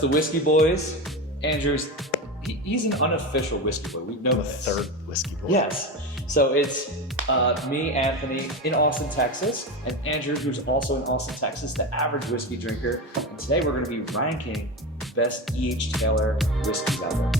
The Whisky Boys. Andrew's, he's an unofficial whiskey boy. We know The this. third whiskey boy. Yes. So it's me, Anthony, in Austin, Texas, and Andrew, who's also in Austin, Texas, the average whiskey drinker. And today we're going to be ranking best E.H. Taylor whiskeys out there.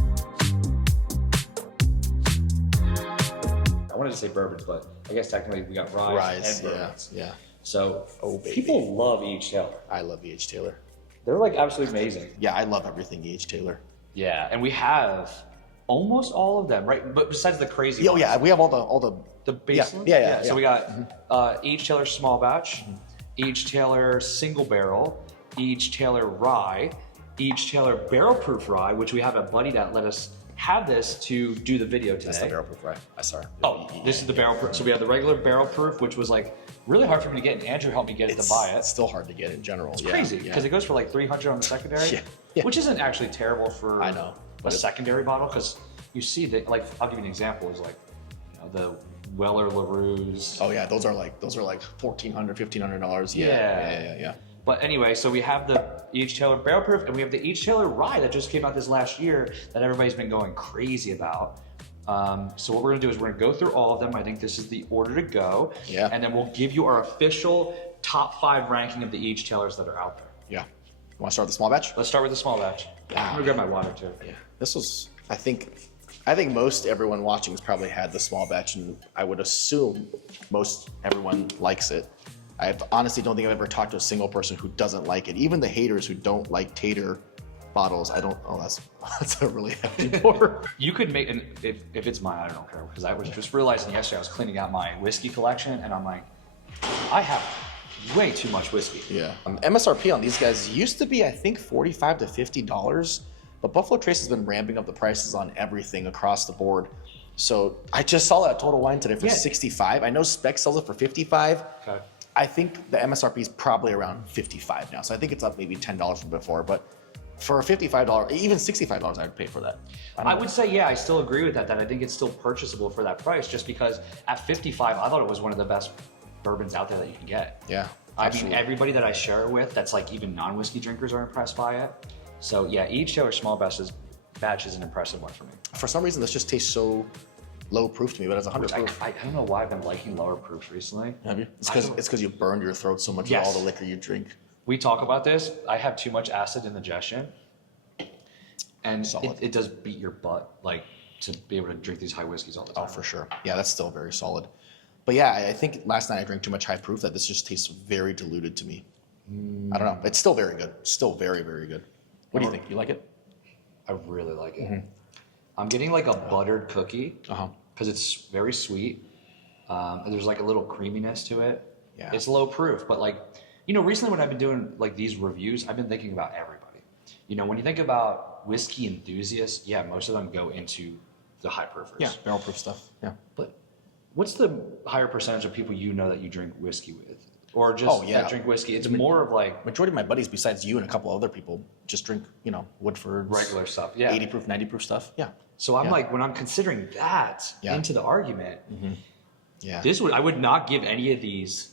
I wanted to say bourbons, but I guess technically we got ryes and bourbons. Yeah. So baby. People love E.H. Taylor. I love E.H. Taylor. They're like absolutely amazing. Yeah, I love everything E.H. Taylor. Yeah, and we have almost all of them, right? But besides the crazy ones. Yeah, we have all the base ones? Yeah. So we got E.H. Taylor small batch, E.H. Taylor single barrel, E.H. Taylor rye, E.H. Taylor barrel proof rye, which we have a buddy that let us have this to do the video today. That's the barrel proof rye. I saw it. Oh, this is the barrel proof. So we have the regular barrel proof, which was like really hard for me to get, and Andrew helped me get it to buy it. It's still hard to get in general. It's crazy because it goes for like $300 on the secondary, which isn't actually terrible for a secondary bottle, because you see that, like, I'll give you an example, is like, you know, the Weller LaRue's. Oh yeah, those are like $1,400, $1,500. Yeah. But anyway, so we have the E.H. Taylor barrel proof, and we have the E.H. Taylor rye that just came out this last year that everybody's been going crazy about. So what we're gonna do is we're gonna go through all of them. I think this is the order to go. Yeah. And then we'll give you our official top 5 ranking of the E.H. Taylors that are out there. Yeah. You want to start with the small batch? Let's start with the small batch. I'm gonna grab my water too. Yeah. This was, I think most everyone watching has probably had the small batch, and I would assume most everyone likes it. I honestly don't think I've ever talked to a single person who doesn't like it. Even the haters who don't like Tater bottles, that's a really heavy pour. You could make, and if it's mine, I don't care, because I was just realizing yesterday I was cleaning out my whiskey collection, and I'm like, I have way too much whiskey. Yeah. MSRP on these guys used to be, I think, $45 to $50, but Buffalo Trace has been ramping up the prices on everything across the board. So I just saw that at Total Wine today for $65. I know Spec sells it for $55. Okay. I think the MSRP is probably around $55 now, so I think it's up maybe $10 from before, but for a $55, even $65, I would pay for that. I would say, yeah, I still agree with that I think it's still purchasable for that price, just because at $55, I thought it was one of the best bourbons out there that you can get. Yeah, absolutely. I mean, everybody that I share it with, that's like even non-whiskey drinkers, are impressed by it. So yeah, E.H. Taylor small batch is an impressive one for me. For some reason, this just tastes so low proof to me, but it's 100 proof. I don't know why I've been liking lower proofs recently. Have you? It's because you burned your throat so much with all the liquor you drink. We talk about this. I have too much acid indigestion, and it does beat your butt, like, to be able to drink these high whiskeys all the time. Oh, for sure. Yeah, that's still very solid. But yeah, I think last night I drank too much high proof that this just tastes very diluted to me. I don't know. It's still very good. Still very, very good. What do you think? You like it? I really like it. I'm getting like a buttered cookie because it's very sweet. And there's like a little creaminess to it. Yeah. It's low proof, but like, you know, recently when I've been doing like these reviews, I've been thinking about everybody. You know, when you think about whiskey enthusiasts, yeah, most of them go into the high proofers. Yeah, barrel proof stuff. Yeah. But what's the higher percentage of people you know that you drink whiskey with? Or just that drink whiskey? It's more of like... Majority of my buddies, besides you and a couple other people, just drink, you know, Woodford's. Regular stuff, yeah. 80 proof, 90 proof stuff, yeah. So I'm like, when I'm considering that into the argument, I would not give any of these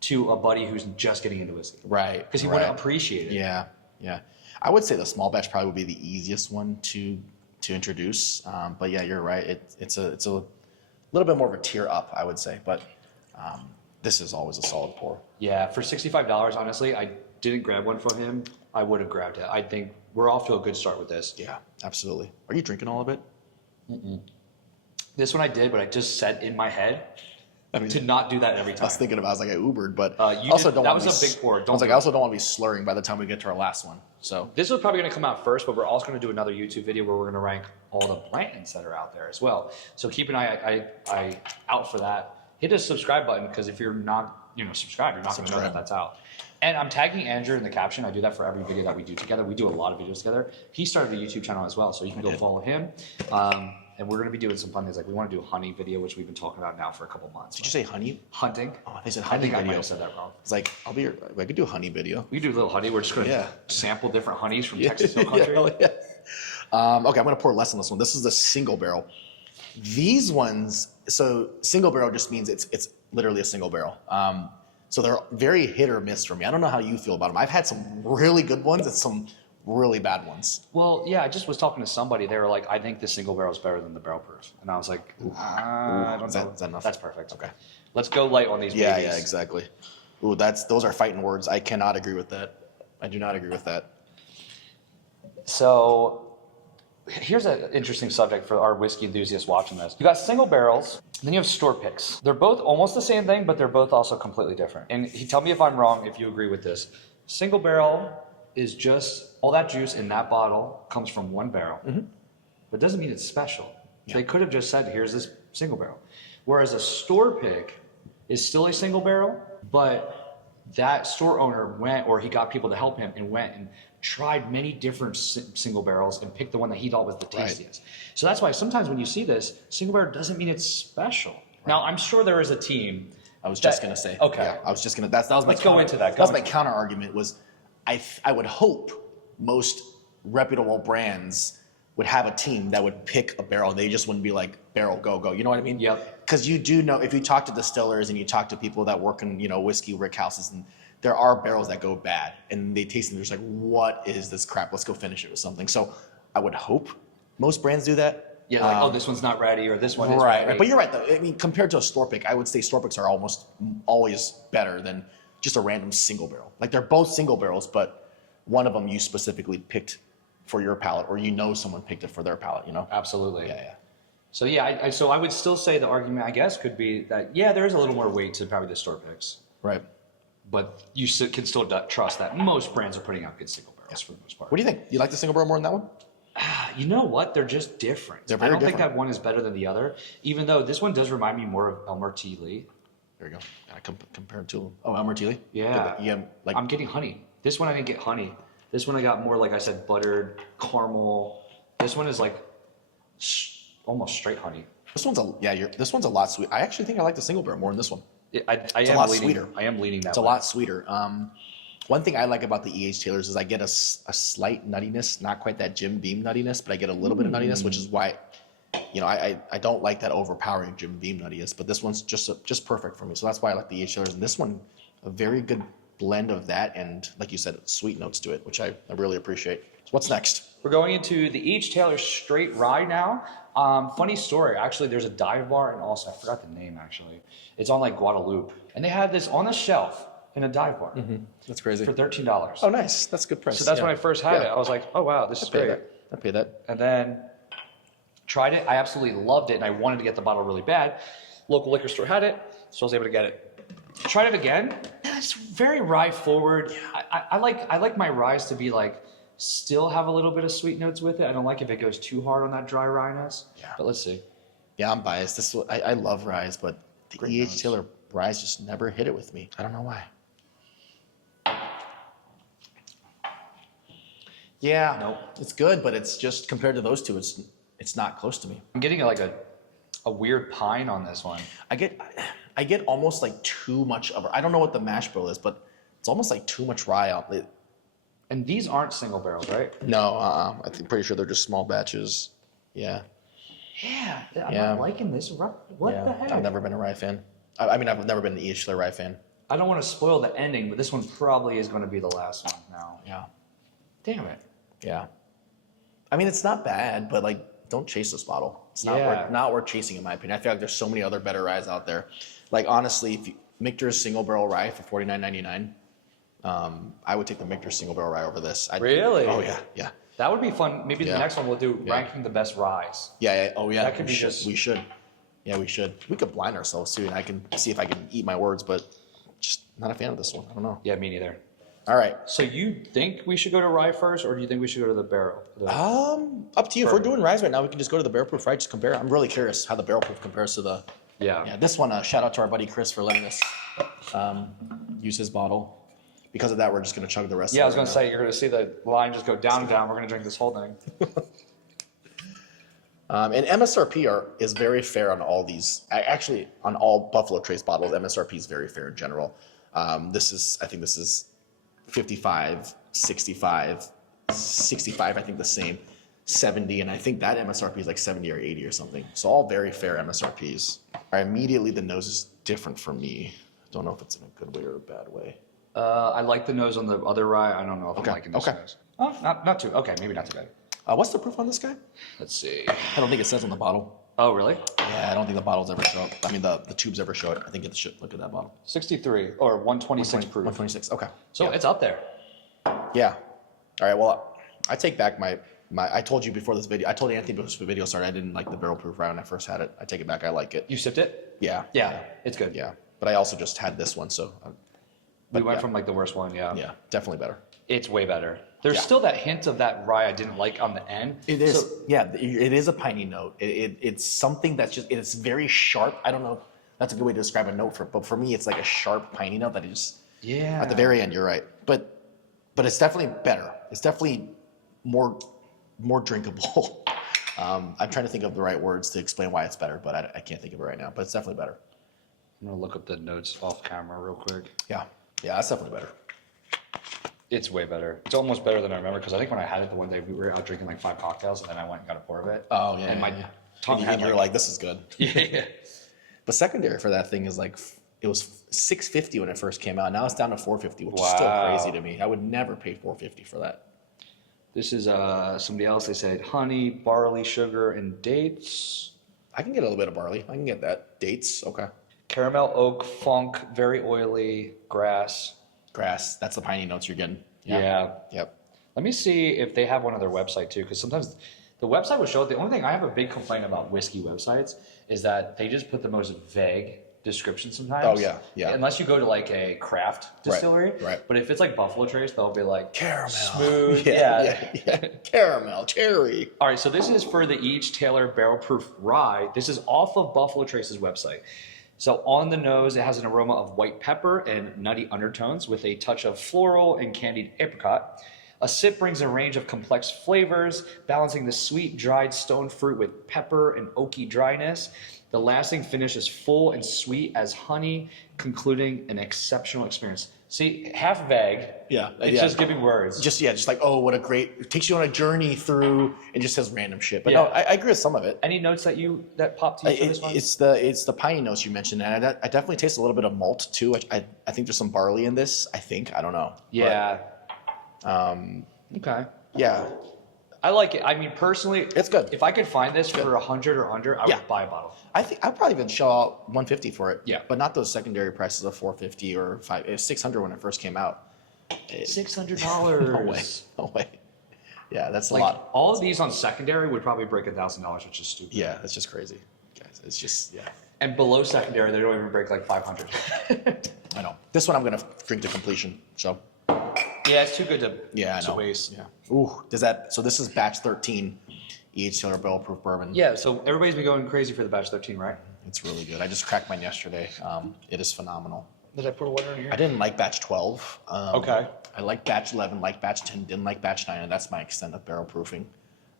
to a buddy who's just getting into whiskey. Right. Because he wouldn't appreciate it. Yeah. I would say the small batch probably would be the easiest one to introduce. But yeah, you're right. It's a little bit more of a tier up, I would say. But this is always a solid pour. Yeah, for $65, honestly, I didn't grab one from him. I would have grabbed it. I think we're off to a good start with this. Yeah, absolutely. Are you drinking all of it? This one I did, but I just said in my head to not do that every time. I was thinking about it, I was like, I Ubered, but that was a big pour. I also don't want to be slurring by the time we get to our last one. So this was probably going to come out first, but we're also going to do another YouTube video where we're going to rank all the Blantons that are out there as well. So keep an eye out for that. Hit the subscribe button, because if you're not subscribed, you're not going to know that that's out. And I'm tagging Andrew in the caption. I do that for every video that we do together. We do a lot of videos together. He started a YouTube channel as well, so you can go follow him. And we're going to be doing some fun things. Like, we want to do a honey video, which we've been talking about now for a couple months. Did you say honey? Hunting. Oh, they said honey video. I might have said that wrong. It's like, I could do a honey video. We could do a little honey. We're just going to sample different honeys from Texas Hill Country. Okay, I'm going to pour less on this one. This is the single barrel. These ones, so single barrel just means it's literally a single barrel. So they're very hit or miss for me. I don't know how you feel about them. I've had some really good ones and some really bad ones. Well, yeah, I just was talking to somebody. They were like, I think the single barrel is better than the barrel proof. And I was like, I don't know. Is that enough? That's perfect. Okay. Let's go light on these Yeah, babies. yeah, exactly. Ooh, those are fighting words. I cannot agree with that. I do not agree with that. So here's an interesting subject for our whiskey enthusiasts watching this. You got single barrels, then you have store picks. They're both almost the same thing, but they're both also completely different. And tell me if I'm wrong, if you agree with this. Single barrel is just all that juice in that bottle comes from one barrel. But it doesn't mean it's special. Yeah. They could have just said, here's this single barrel. Whereas a store pick is still a single barrel, but that store owner went, or he got people to help him and went and tried many different single barrels and picked the one that he thought was the tastiest. So that's why sometimes when you see this, single barrel doesn't mean it's special. Now, I'm sure there is a team. I was just gonna say. Okay. Yeah, I was just gonna. That was my. Let's go into that. That was my counter argument. Was I would hope most reputable brands would have a team that would pick a barrel. They just wouldn't be like barrel go go. You know what I mean? Yep. Because you do know, if you talk to distillers and you talk to people that work in whiskey rick houses, and there are barrels that go bad and they taste them. They're just like, what is this crap? Let's go finish it with something. So I would hope most brands do that. Yeah, like, oh, this one's not ready, or this one is Right, ready. but you're right though. I mean, compared to a store pick, I would say store picks are almost always better than just a random single barrel. Like they're both single barrels, but one of them you specifically picked for your palate, or someone picked it for their palate. Absolutely. Yeah. So yeah, so I would still say the argument, I guess, could be that there is a little more weight to probably the store picks, Right. but you can still trust that most brands are putting out good single barrels for the most part. What do you think? You like the single barrel more than that one? You know what? They're just different. They're I very don't think different. that one is better than the other, even though this one does remind me more of Elmer T. Lee. There you go. I compare it to them. Oh, Elmer T. Lee? Yeah. Yeah. Like I'm getting honey. This one I didn't get honey. This one I got more, like I said, buttered, caramel. This one is like almost straight honey. this one's this one's a lot sweet. I actually think I like the single barrel more than this one. I a am lot leaning, sweeter. I am leaning that It's a way. lot sweeter. One thing I like about the E.H. Taylors is I get a slight nuttiness, not quite that Jim Beam nuttiness, but I get a little bit of nuttiness, which is why, I don't like that overpowering Jim Beam nuttiness. But this one's just perfect for me. So that's why I like the E.H. Taylors. And this one, a very good blend of that and, like you said, sweet notes to it, which I really appreciate. So what's next? We're going into the H. Taylor Straight Rye now. Funny story, actually, there's a dive bar in Austin. I forgot the name, actually. It's on like Guadalupe. And they had this on the shelf in a dive bar That's crazy. for $13. Oh, nice. That's a good price. So that's Yeah. when I first had it. Yeah. I was like, oh, wow, this is I'd pay great. that. I'd pay that. And then tried it. I absolutely loved it, and I wanted to get the bottle really bad. Local liquor store had it, so I was able to get it. Tried it again. It's very rye forward. I like my ryes to be like still have a little bit of sweet notes with it. I don't like if it goes too hard on that dry ryeness. Yeah. But let's see. Yeah, I'm biased. I love ryes, but the Great E.H. notes. Taylor ryes just never hit it with me. I don't know why. Yeah, Nope. it's good, but it's just compared to those two, it's not close to me. I'm getting like a weird pine on this one. I get almost like too much of. I don't know what the mash bill is, but it's almost like too much rye out. And these aren't single barrels, right? No, pretty sure they're just small batches. Yeah. Yeah. I'm Yeah. not liking this. What Yeah. the heck? I've never been a rye fan. I mean, I've never been an E.H. Taylor rye fan. I don't want to spoil the ending, but this one probably is going to be the last one now. Yeah. Damn it. Yeah. I mean, it's not bad, but like, don't chase this bottle. It's Yeah. not worth chasing, in my opinion. I feel like there's so many other better ryes out there. Like, honestly, if Michter's single barrel rye for $49.99, I would take the Michter single barrel rye over this. Really? Oh yeah, yeah, That would be fun. Maybe the Yeah. next one we'll do Yeah. ranking the best ryes. yeah. Oh yeah. That could we be should. just- We should. Yeah, we should. We could blind ourselves too, and I can see if I can eat my words, but just not a fan of this one. I don't know. Yeah, me neither. All right. So you think we should go to rye first, or do you think we should go to the barrel? Up to you. If we're doing ryes right now, we can just go to the barrel proof rye. Just compare. I'm really curious how the barrel proof compares to the. Yeah. Yeah, this one. Shout out to our buddy Chris for letting us use his bottle. Because of that, we're just gonna chug the rest. Yeah, I of was it going right to say, you're going to see the line just go down and down. We're going to drink this whole thing. And MSRP is very fair on all these. Actually, on all Buffalo Trace bottles, MSRP is very fair in general. I think this is 55, 65, 65, I think the same, 70, and I think that MSRP is like 70 or 80 or something. So all very fair MSRPs. Immediately the nose is different for me. Don't know if it's in a good way or a bad way. I like the nose on the other rye. I don't know if I'm liking this nose. Oh, not too. Okay, maybe not too bad. What's the proof on this guy? Let's see. I don't think it says on the bottle. Oh, really? Yeah, I don't think the bottles ever show up. I mean, the tubes ever show it. I think it should look at that bottle. 63 or 126 proof. 126. Okay. So it's up there. Yeah. All right. Well, I take back my. I told you before this video. I told Anthony before this video started. I didn't like the barrel proof rye when I first had it. I take it back. I like it. You sipped it? Yeah. Yeah, it's good. Yeah. But I also just had this one, so. We went from like the worst one. Yeah. Yeah. Definitely better. It's way better. There's still that hint of that rye I didn't like on the end. It is. Yeah. It is a piney note. It's something that's just. It's very sharp. I don't know. That's a good way to describe a note but for me, it's like a sharp piney note that is. Yeah. At the very end, you're right. But it's definitely better. It's definitely more drinkable. I'm trying to think of the right words to explain why it's better, but I can't think of it right now. But it's definitely better. I'm gonna look up the notes off camera real quick. Yeah, that's definitely better. It's way better. It's almost better than I remember because I think when I had it the one day we were out drinking like 5 cocktails and then I went and got a pour of it. Oh yeah. And my yeah. tongue and you're like, this is good. Yeah. But secondary for that thing is like it was $650 when it first came out. Now it's down to $450, which is still crazy to me. I would never pay $450 for that. This is somebody else. They said honey, barley, sugar, and dates. I can get a little bit of barley. I can get that. Dates, okay. Caramel, oak, funk, very oily, grass. Grass. That's the piney notes you're getting. Yeah. Yep. Let me see if they have one on their website too, because sometimes the website will show it. The only thing I have a big complaint about whiskey websites is that they just put the most vague description sometimes. Oh, yeah, yeah. Unless you go to like a craft distillery. right. But if it's like Buffalo Trace, they'll be like Caramel. smooth. Yeah. Caramel, cherry. All right, so this is for the Each Taylor Barrel Proof Rye. This is off of Buffalo Trace's website. So on the nose, it has an aroma of white pepper and nutty undertones with a touch of floral and candied apricot. A sip brings a range of complex flavors, balancing the sweet, dried stone fruit with pepper and oaky dryness. The lasting finish is full and sweet as honey, concluding an exceptional experience. See, half vague. Yeah. It's just giving words. Just like, oh, what a great, it takes you on a journey through and just says random shit. But no, I agree with some of it. Any notes that popped to you for this one? It's the piney notes you mentioned, and I definitely taste a little bit of malt too. I think there's some barley in this. I don't know. Yeah. But, okay. Yeah. I like it. I mean, personally, it's good. If I could find this for 100 or under, I would buy a bottle. I think I'd probably even shell out 150 for it. Yeah. But not those secondary prices of 450 or 5. It was 600 when it first came out. $600. No way. Yeah, that's a Like lot. all of these on secondary would probably break $1,000, which is stupid. Yeah, that's just crazy, guys. It's just And below secondary, they don't even break like 500. I know. This one I'm gonna drink to completion. So. Yeah, it's too good to to waste. Yeah. Ooh, so this is batch 13, E.H. Taylor Barrel Proof Bourbon. Yeah, so everybody's been going crazy for the batch 13, right? It's really good. I just cracked mine yesterday. It is phenomenal. Did I put a water in here? I didn't like batch 12. Okay. I like batch 11, like batch 10, didn't like batch 9, and that's my extent of barrel proofing.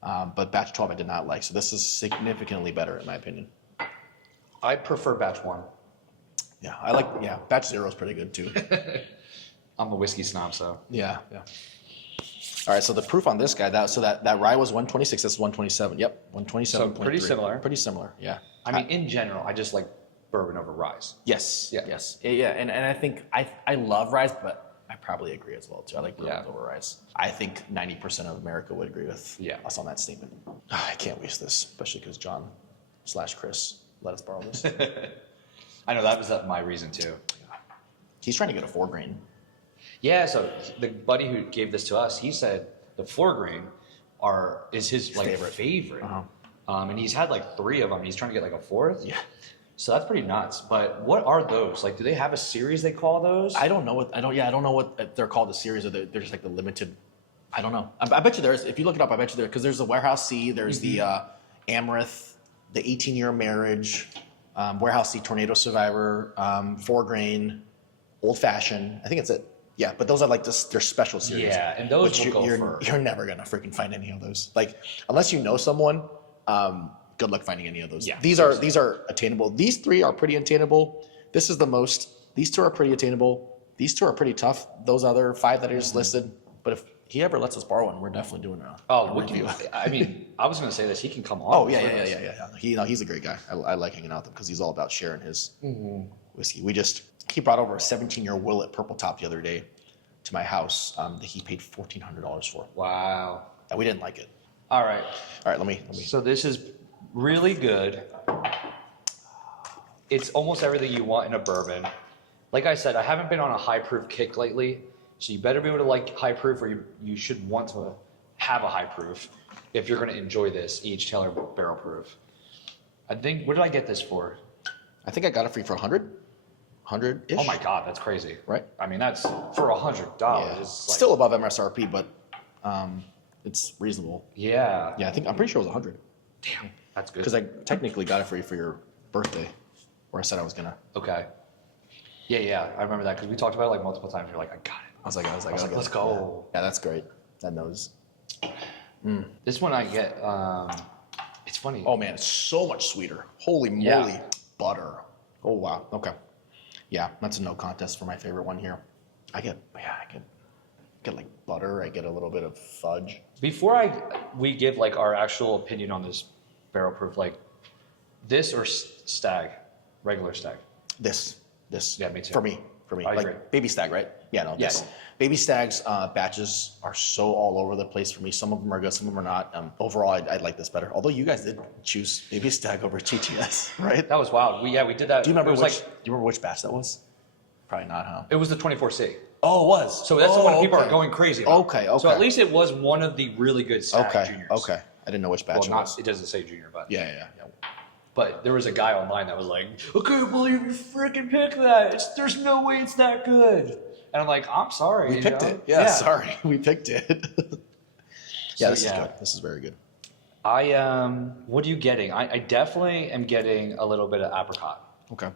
But batch 12 I did not like, so this is significantly better in my opinion. I prefer batch 1. Yeah, batch 0 is pretty good too. I'm a whiskey snob, so. Yeah. All right, so the proof on this guy, that rye was 126, this is 127. Yep, 127. So pretty similar. Pretty similar, yeah. I mean, in general, I just like bourbon over rye. Yes. Yeah. Yes. Yeah, and I think I love rye, but I probably agree as well too. I like bourbons over rye. I think 90% of America would agree with us on that statement. I can't waste this, especially because John/Chris let us borrow this. I know that was my reason too. He's trying to get a 4 grain. Yeah, so the buddy who gave this to us, he said the 4 grain is his like favorite. And he's had like 3 of them. He's trying to get like a 4th. Yeah. So that's pretty nuts. But what are those? Like, do they have a series they call those? I don't know what they're called. The series, or they're just like the limited. I don't know. I bet you there's. If you look it up, I bet you there because there's the Warehouse C. There's the Amaranth, the 18-year marriage, Warehouse C Tornado Survivor, 4 grain, Old Fashioned. I think it's it. Yeah, but those are like just their special series. Yeah, and those will go for. You're never gonna freaking find any of those. Like unless you know someone. Good luck finding any of those. Yeah, these are attainable. These 3 are pretty attainable. This is the most. These 2 are pretty attainable. These 2 are pretty tough. Those other 5 that I just listed. But if he ever lets us borrow one, we're definitely doing a review. I mean, I was going to say this. He can come on. Oh yeah. He's a great guy. I like hanging out with him because he's all about sharing his whiskey. We just He brought over a 17-year Willet Purple Top the other day to my house that he paid $1,400 for. Wow. And we didn't like it. All right. All right, let me. So this is really good. It's almost everything you want in a bourbon. Like I said, I haven't been on a high proof kick lately, so you better be able to like high proof, or you should want to have a high proof if you're going to enjoy this each Taylor barrel proof. I think, what did I get this for? I think I got it for you for 100-ish. Oh my God, that's crazy. Right? I mean, that's for $100. Yeah. It's like, Still above MSRP, but it's reasonable. yeah. Yeah, I'm pretty sure it was 100. Damn, that's good. Because I technically got it for you for your birthday, where I said I was gonna. Okay. Yeah, I remember that because we talked about it like multiple times. You're like, I got it. I was like, Let's go. Yeah, that's great. That nose. This one I get, it's funny. Oh man, it's so much sweeter. Holy moly, Yeah. butter. Oh wow. Okay. Yeah, that's a no contest for my favorite one here. I get like butter. I get a little bit of fudge. Before we give like our actual opinion on this barrel proof, like this or stag, regular stag. This. Yeah, me too. For me. I Like agree. baby stag, right? Yeah, no. This. Yeah. Baby stags batches are so all over the place for me. Some of them are good, some of them are not. Overall, I like this better. Although you guys did choose baby stag over TTS, right? That was wild. We did that. Do you remember it was which? like, Do you remember which batch that was? Probably not, huh? it was the 24C. Oh, it was. So that's the one people okay. are going crazy about. Okay. So at least it was one of the really good stag juniors. Okay. I didn't know which batch Well, it was. it doesn't say junior, but Yeah. But there was a guy online that was like, I can't believe you freaking picked that. There's no way it's that good. And I'm like, I'm sorry. We picked it. Yeah, sorry. We picked it. This is good. This is very good. What are you getting? I definitely am getting a little bit of apricot. Okay.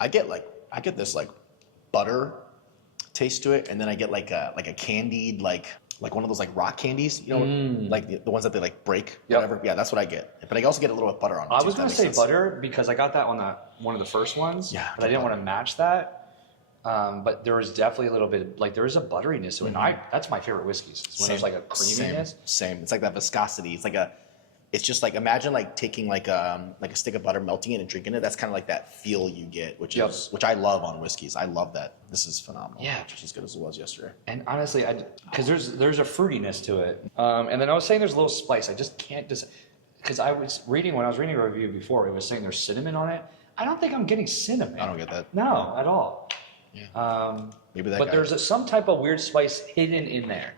I get this like butter taste to it, and then I get like a candied like one of those like rock candies, you know, like the ones that they like break, whatever. Yeah, that's what I get. But I also get a little bit of butter on it. I too, was if gonna that say makes sense. butter because I got that on one of the first ones. Yeah, but I didn't want to match that. But there was definitely a little bit like there is a butteriness to it. And that's my favorite whiskeys. Is when there's like a creaminess. Same. It's like that viscosity. It's just like imagine like taking like a stick of butter, melting it and drinking it. That's kind of like that feel you get, which I love on whiskeys. I love that. This is phenomenal. Yeah, just as good as it was yesterday. And honestly, because there's a fruitiness to it. And then I was saying there's a little spice. I just can't because when I was reading a review before, it was saying there's cinnamon on it. I don't think I'm getting cinnamon. I don't get that. No, at all. Yeah. Maybe that. But there's some type of weird spice hidden in there.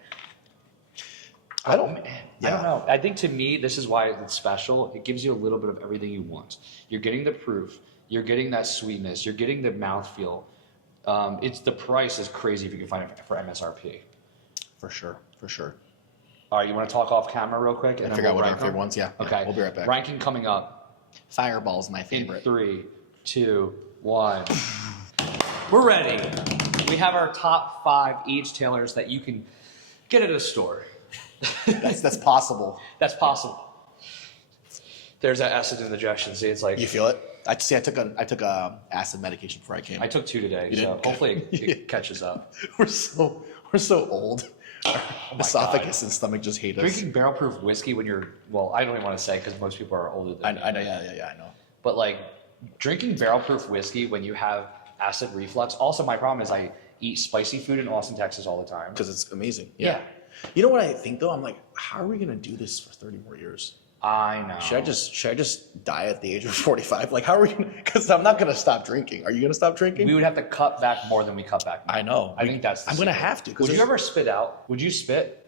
I don't know. I think to me, this is why it's special. It gives you a little bit of everything you want. You're getting the proof. You're getting that sweetness. You're getting the mouthfeel. It's the price is crazy if you can find it for MSRP. For sure. All right, you want to talk off camera real quick? And figure out what our favorite ones. Yeah. Okay. We'll be right back. Ranking coming up. Fireball's my In favorite. 3, 2, 1. We're ready. We have our top 5 each Taylors that you can get at a store. That's possible. That's possible. There's that acid indigestion. See, it's like You feel it? I took a acid medication before I came. I took 2 today, You so did? hopefully it catches up. We're so old. Our esophagus and stomach just hate us. Drinking barrel proof whiskey when you're I don't even want to say because most people are older than me. I know. Yeah, I know. But like drinking barrel proof whiskey when you have acid reflux. Also, my problem is I eat spicy food in Austin, Texas all the time. Because it's amazing. Yeah. You know what I think though? I'm like, how are we gonna do this for 30 more years? I know. Should I just die at the age of 45? Like, how are we gonna? Because I'm not gonna stop drinking. Are you gonna stop drinking? We would have to cut back more than we cut back now. I know. I think that's. I'm gonna have to. Would you ever spit out? Would you spit?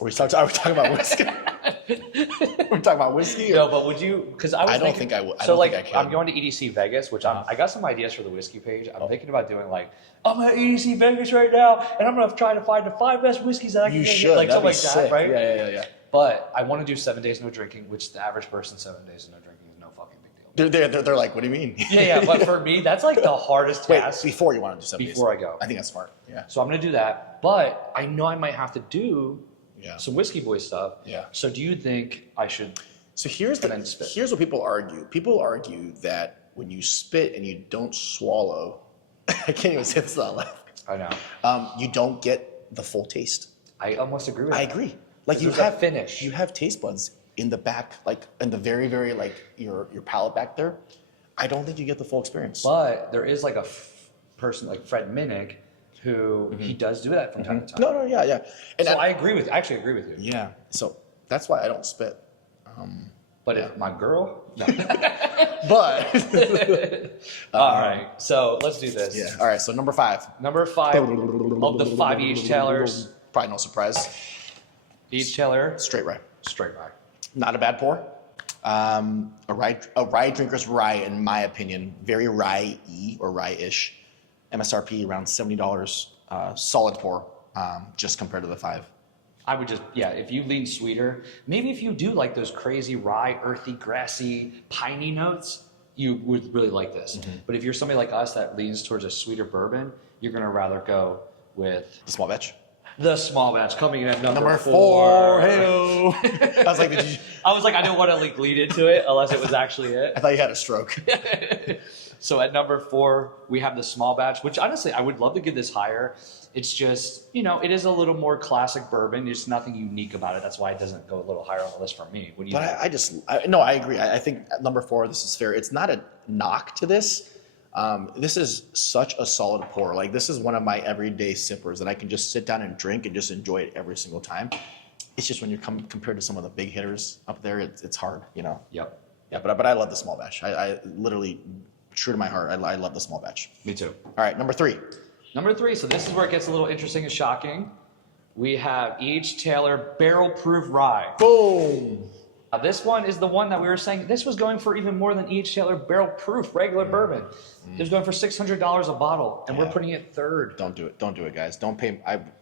Are we talking about whiskey? We're talking about whiskey. No, but would you? Because I don't think I would. So like, I'm going to EDC Vegas, which I got some ideas for the whiskey page. I'm thinking about doing like, I'm at EDC Vegas right now, and I'm gonna try to find the 5 best whiskeys that I can You get. should. Like That'd something be like sick. that, right? Yeah. But I want to do 7 days no drinking, which the average person 7 days no drinking is no fucking big deal. They're like, what do you mean? Yeah. But for me, that's like the hardest Wait, task. before you want to do 7 days. Before I go. I think that's smart. Yeah. So I'm gonna do that, but I know I might have to do Yeah. some Whisky Boys stuff. Yeah. So do you think I should? So here's what people argue. People argue that when you spit and you don't swallow, I can't even say this out loud. I know. You don't get the full taste. I almost agree with I that. agree. Like you There's a have finish. You have taste buds in the back, like in the very, very like your palate back there. I don't think you get the full experience. But there is like a person like Fred Minnick, who he does do that from time to time. No, yeah. And So I actually agree with you. yeah, so that's why I don't spit. But if my girl, no. But All right, so let's do this. yeah, all right. So number 5. Number 5 of the 5 each tailors. Probably no surprise. Each tailor, Straight rye. straight rye. Not a bad pour. A rye drinker's rye, in my opinion, very rye-y or rye-ish. MSRP around $70. Solid pour, just compared to the 5. I would just, if you lean sweeter, maybe if you do like those crazy rye, earthy, grassy, piney notes, you would really like this. But if you're somebody like us that leans towards a sweeter bourbon, you're going to rather go with The small batch. the small batch coming in at number 4. 4. Hey-o. I was like, I didn't want to like lead into it unless it was actually it. I thought you had a stroke. So at number 4, we have the small batch, which honestly, I would love to give this higher. It's just, it is a little more classic bourbon. There's nothing unique about it. That's why it doesn't go a little higher on the list for me. What do you think? But no, I agree. I think at number 4, this is fair. It's not a knock to this. This is such a solid pour. Like, this is one of my everyday sippers that I can just sit down and drink and just enjoy it every single time. It's just when you're compared to some of the big hitters up there, it's hard, Yep. Yeah, but I love the small batch. I literally, true to my heart, I love the small batch. Me too. All right, number 3. Number 3, so this is where it gets a little interesting and shocking. We have each Taylor barrel proof rye. Boom. This one is the one that we were saying, this was going for even more than each Taylor barrel proof regular bourbon. It was going for $600 a bottle, and we're putting it 3rd. Don't do it, guys. Don't pay.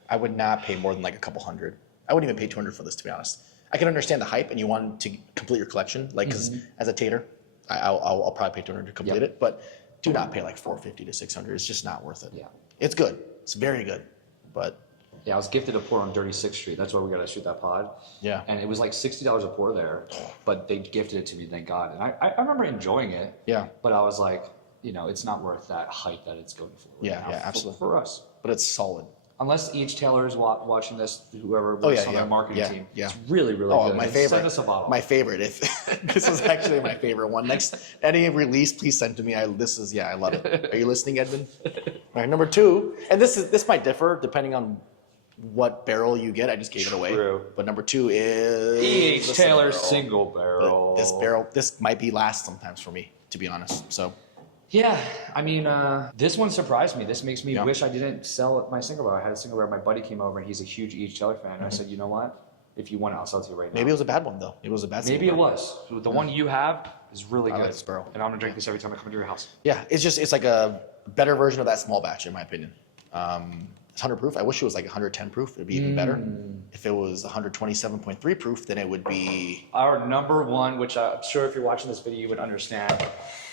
I would not pay more than like a couple hundred. I wouldn't even pay 200 for this, to be honest. I can understand the hype, and you want to complete your collection, like, because as a tater, I'll probably pay 200 to complete it, but do not pay like 450 to 600. It's just not worth it. Yeah. It's good. It's very good, but Yeah, I was gifted a pour on Dirty Sixth Street. That's where we got to shoot that pod. Yeah. And it was like $60 a pour there, but they gifted it to me, thank God. And I remember enjoying it. Yeah. But I was like, it's not worth that hype that it's going for. Yeah, absolutely. For us. but it's solid. Unless each Taylor is watching this, whoever Oh, works yeah, on yeah, their marketing yeah, team. yeah. It's really, really good. My And favorite. Send us a bottle. My favorite. If this is actually my favorite one. Next, any release, please send to me. I love it. Are you listening, Edmund? All right, number 2, and this might differ depending on what barrel you get. I just gave it away. True. But number 2 is each Taylor barrel. single barrel. This might be last sometimes for me, to be honest. So. Yeah, I mean, this one surprised me. This makes me Yeah. wish I didn't sell my single barrel. I had a single barrel. My buddy came over and he's a huge each Taylor fan. And I said, you know what? If you want it, I'll sell it to you right now. Maybe it was a bad one though. It was a bad. Maybe it single barrel. was. The one you have is really I good. like this barrel. And I'm gonna drink this every time I come into your house. Yeah, it's like a better version of that small batch in my opinion. It's 100 proof. I wish it was like 110 proof. It'd be even better. If it was 127.3 proof, then it would be. Our number one, which I'm sure if you're watching this video, you would understand.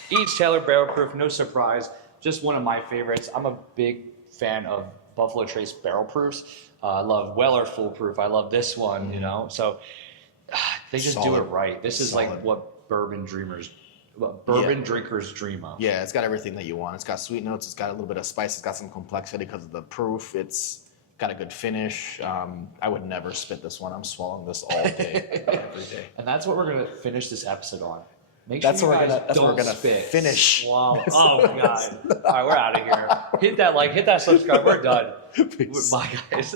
Each Taylor barrel proof, no surprise. Just one of my favorites. I'm a big fan of Buffalo Trace barrel proofs. I love Weller full proof. I love this one, you know. So they just do Solid. it right. This is Solid. like what bourbon drinkers dream of. Yeah, it's got everything that you want. It's got sweet notes. It's got a little bit of spice. It's got some complexity because of the proof. It's got a good finish. I would never spit this one. I'm swallowing this all day, every day. And that's what we're gonna finish this episode on. Make That's sure what you we're guys gonna- that's what don't we're gonna spit. finish. Wow. Oh God. All right, we're out of here. Hit that like, hit that subscribe. We're done. Peace. Bye, guys.